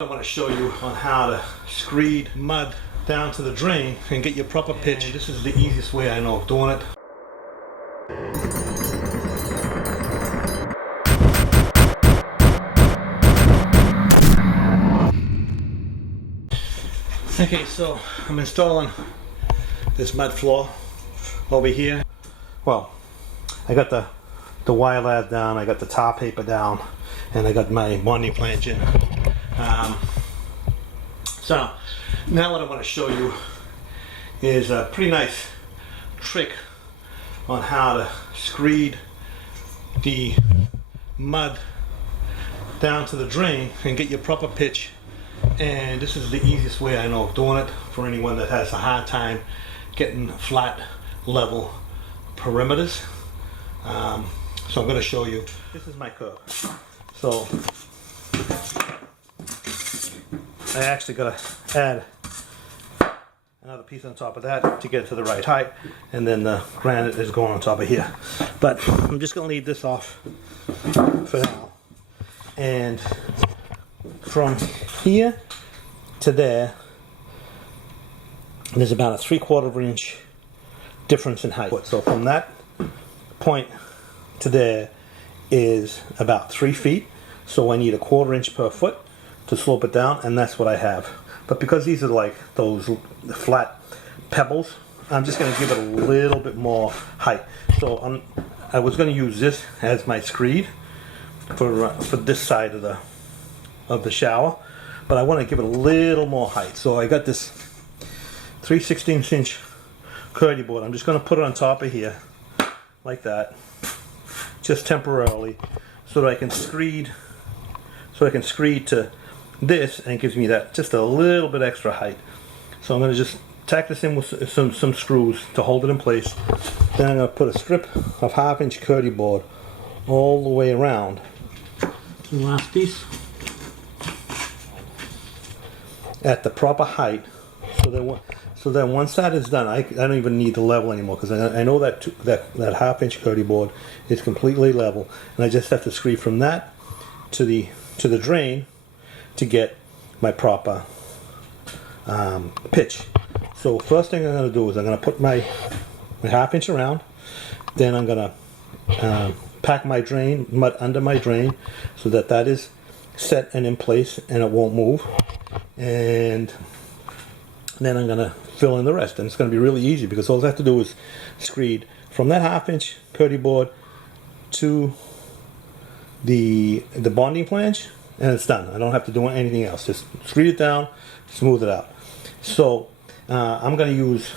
I want to show you on how to screed mud down to the drain and get your proper pitch. This is the easiest way I know of doing it. Okay, so I'm installing this mud floor over here. Well, I got the wire lad down, I got the tar paper down, and I got my bonding planch in. So now what I want to show you is a pretty nice trick on how to screed the mud down to the drain and get your proper pitch. And this is the easiest way I know of doing it for anyone that has a hard time getting flat level perimeters. So I'm going to show you. This is my curve. So I actually got to add another piece on top of that to get it to the right height, and then the granite is going on top of here. But I'm just going to leave this off for now. And from here to there's about a 3/4 inch difference in height. So from that point to there is about 3 feet. So I need a 1/4 inch per foot to slope it down, and that's what I have. But because these are like those flat pebbles, I'm just going to give it a little bit more height. So I was going to use this as my screed for this side of the shower, but I want to give it a little more height. So I got this 3/16 inch curdy board. I'm just going to put it on top of here like that, just temporarily, so that I can screed to this, and it gives me that just a little bit extra height. So I'm going to just tack this in with some screws to hold it in place. Then I'm going to put a strip of 1/2 inch curdy board all the way around the last piece at the proper height, so that once that is done, I don't even need the level anymore, because I know that 1/2 inch curdy board is completely level, and I just have to screed from that to the drain to get my proper pitch. So first thing I'm going to do is I'm going to put my 1/2 inch around, then I'm going to pack my drain mud under my drain so that is set and in place and it won't move, and then I'm going to fill in the rest, and it's going to be really easy because all I have to do is screed from that 1/2 inch curdy board to the bonding planch, and it's done. I don't have to do anything else. Just screed it down, smooth it out. So I'm going to use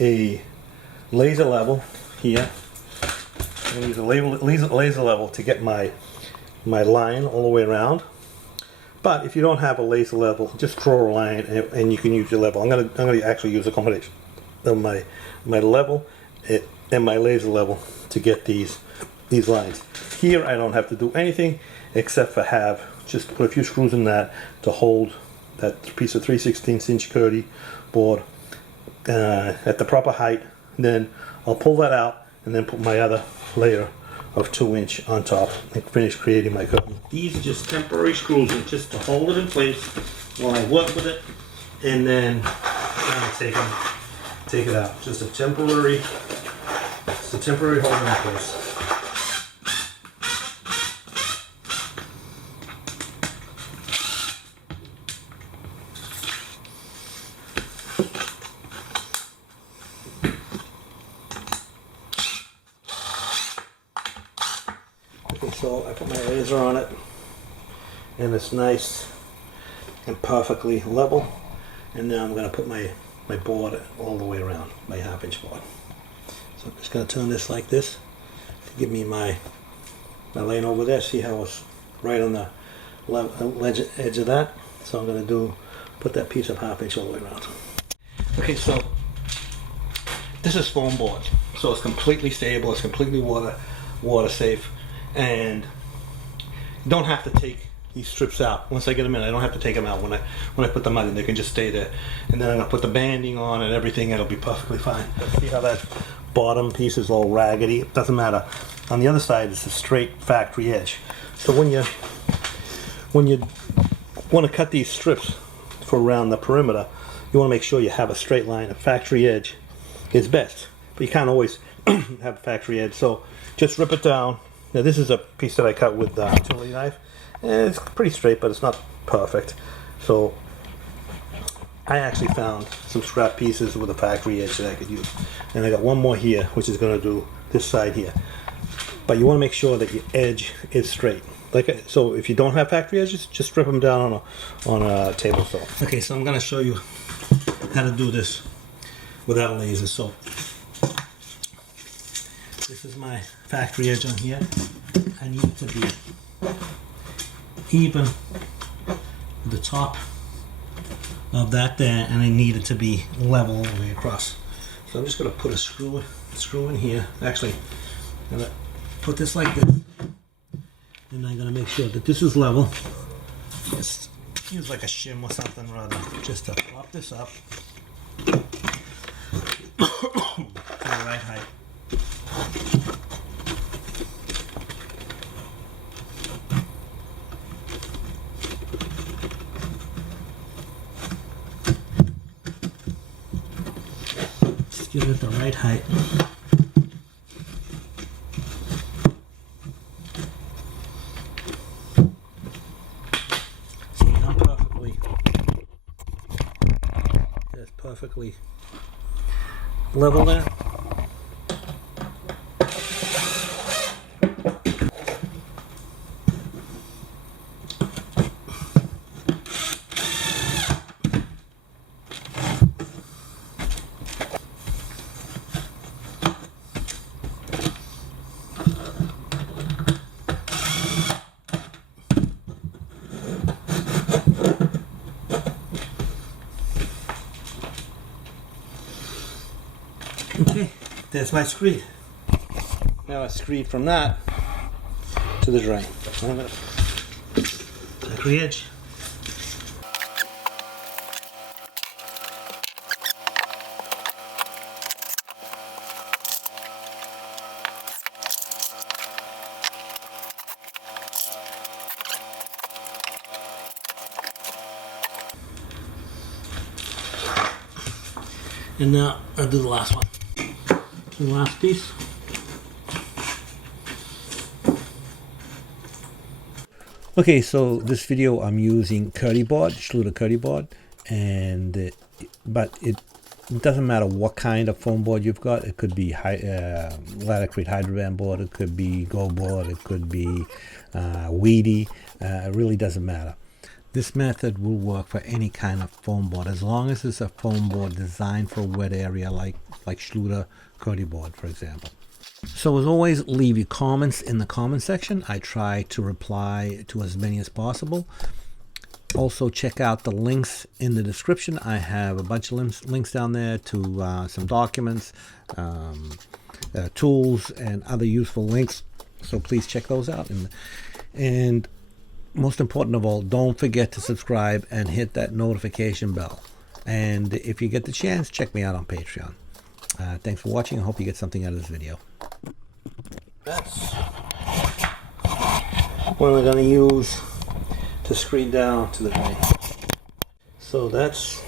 a laser level here. I'm going to use a laser level to get my line all the way around. But if you don't have a laser level, just draw a line and you can use your level. I'm going to actually use a combination of my level and my laser level to get these lines. Here I don't have to do anything except for just put a few screws in that to hold that piece of 3/16 inch curdy board at the proper height. Then I'll pull that out and then put my other layer of 2 inch on top and finish creating my curtain. These are just temporary screws just to hold it in place while I work with it, and then take it out. Just a temporary holding in place. So I put my laser on it, and it's nice and perfectly level. And now I'm going to put my board all the way around, my 1/2 inch board. So I'm just going to turn this like this to give me my lane over there. See how it's right on the edge of that? So I'm going to put that piece of 1/2 inch all the way around. Okay, so this is foam board, so it's completely stable. It's completely water safe. And you don't have to take these strips out. Once I get them in, I don't have to take them out. When I put them in, they can just stay there. And then I'm gonna put the banding on and everything. It'll be perfectly fine. See how that bottom piece is all raggedy? It doesn't matter. On the other side, it's a straight factory edge. So when you want to cut these strips for around the perimeter, you want to make sure you have a straight line. A factory edge is best, but you can't always have a factory edge. So just rip it down. Now this is a piece that I cut with the utility knife, and it's pretty straight, but it's not perfect. So I actually found some scrap pieces with a factory edge that I could use, and I got one more here, which is going to do this side here. But you want to make sure that your edge is straight. So if you don't have factory edges, just strip them down on a table saw. Okay, so I'm going to show you how to do this without a laser. So this is my factory edge on here. I need it to be even with the top of that there, and I need it to be level all the way across. So I'm just going to put a screw in here. Actually, I'm going to put this like this. And I'm going to make sure that this is level. Just use like a shim or something rather, just to prop this up to the right height. Just give it the right height. Perfectly level there. Okay, there's my screed. Now I screed from that to the drain. I'm going to factory edge. And now I'll do the last one. The last piece. Okay, so this video I'm using curdy board, Schluter curdy board, and but it doesn't matter what kind of foam board you've got. It could be Latticrete Hydrovan board, it could be Go board, it could be Weedy. It really doesn't matter. This method will work for any kind of foam board, as long as it's a foam board designed for a wet area like Schluter curdy board, for example. So as always, leave your comments in the comment section. I try to reply to as many as possible. Also check out the links in the description. I have a bunch of links down there to some documents, tools, and other useful links. So please check those out. And most important of all, don't forget to subscribe and hit that notification bell. And if you get the chance, check me out on Patreon. Thanks for watching. I hope you get something out of this video. That's what we're going to use to screed down to the drain. So it's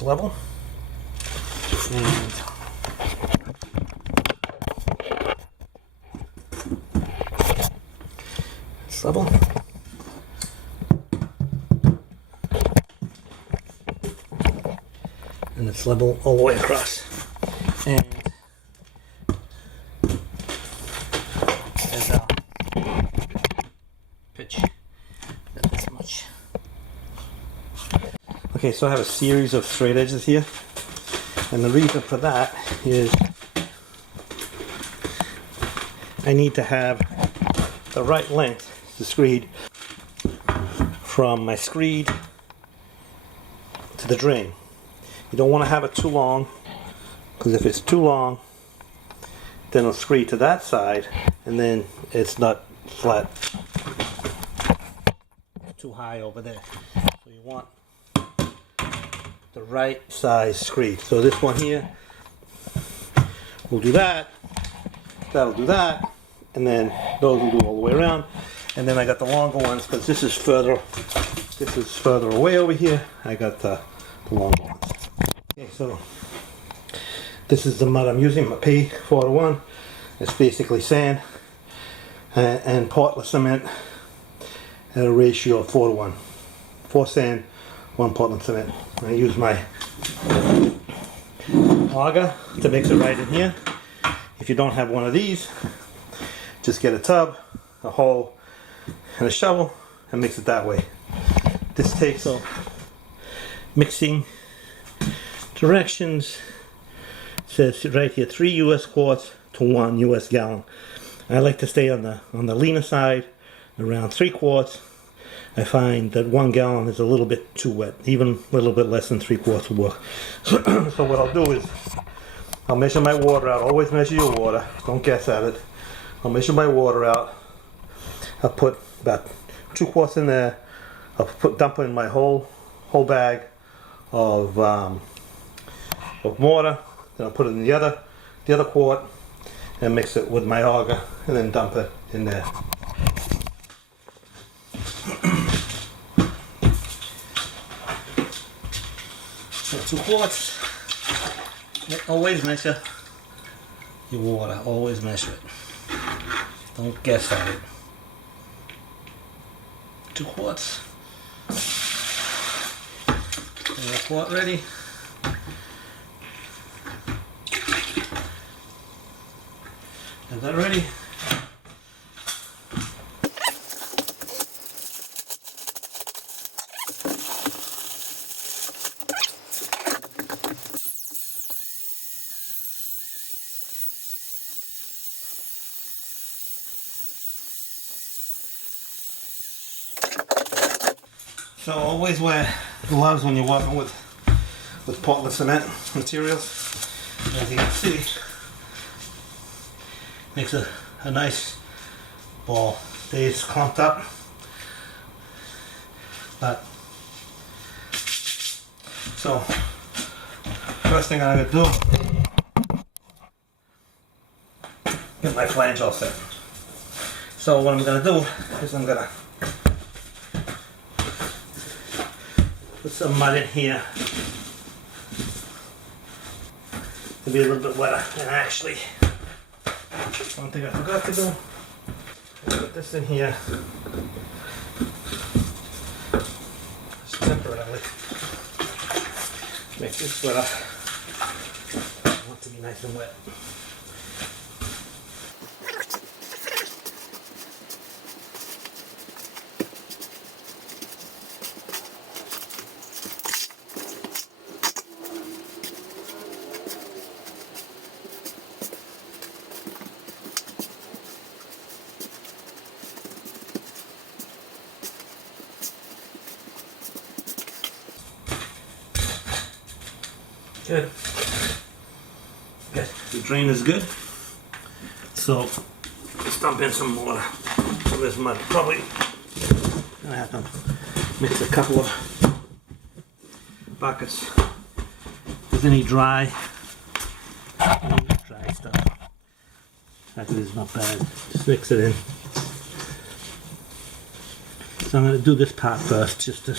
level. And it's level. And it's level all the way across. And there's our pitch. Not this much. Okay, so I have a series of straight edges here. And the reason for that is I need to have the right length to screed from my screed to the drain. You don't want to have it too long, because if it's too long, then it'll screed to that side, and then it's not flat, too high over there. So you want the right size screed. So this one here will do that, that'll do that, and then those will do all the way around. And then I got the longer ones because this is further away over here. I got the longer ones. Okay, so this is the mud I'm using, mapei 4:1. It's basically sand and Portland cement at a ratio of 4:1. 4 sand, 1 Portland cement. I use my auger to mix it right in here. If you don't have one of these, just get a tub, a hole, and a shovel and mix it that way. This takes mixing directions. It says right here 3 US quarts to 1 US gallon. I like to stay on the leaner side, around 3 quarts. I find that 1 gallon is a little bit too wet. Even a little bit less than 3 quarts will work. So what I'll do is I'll measure my water out. Always measure your water. Don't guess at it. I'll measure my water out. I'll put about 2 quarts in there. I'll dump in my whole bag of mortar. Then I'll put it in the other quart and mix it with my auger and then dump it in there. So 2 quarts. Always measure your water. Always measure it. Don't guess at it. 2 quarts. And a quart ready. Is that ready? So always wear gloves when you're working with Portland cement materials. As you can see, makes a nice ball. Stays clumped up. But so first thing I'm gonna do, get my flange all set. So what I'm gonna do is I'm gonna put some mud in here to be a little bit wetter. And actually, one thing I forgot to do, put this in here just temporarily. Make this wetter. I want it to be nice and wet. Good. Okay, the drain is good. So let's dump in some water from this mud. Probably gonna have to mix a couple of buckets. If there's any dry stuff, that is not bad. Just mix it in. So I'm gonna do this part first, just to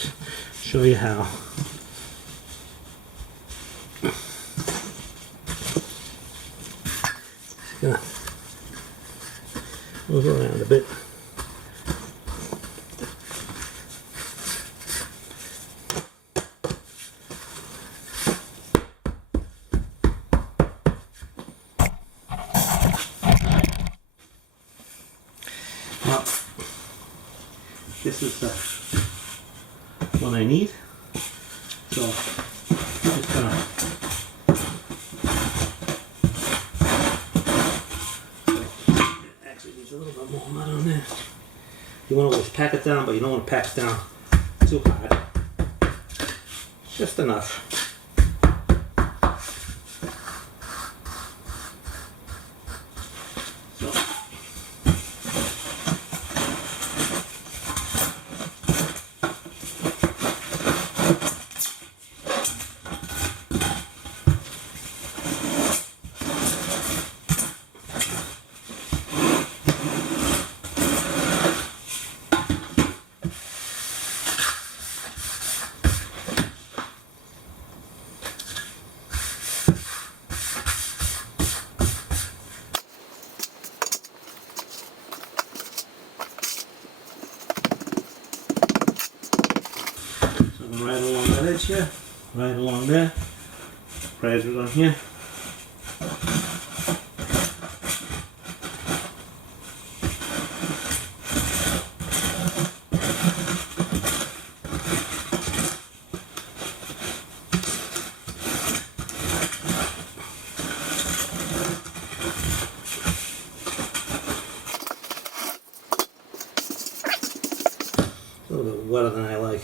show you how. Gonna move around a bit. Well, this is the one I need. So I'm just gonna a little bit more mud on there. You want to always pack it down, but you don't want to pack it down too hard. Just enough. So. right along that edge here, right along there, right along here. A little bit wetter than I like.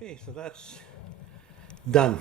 Okay, so that's done.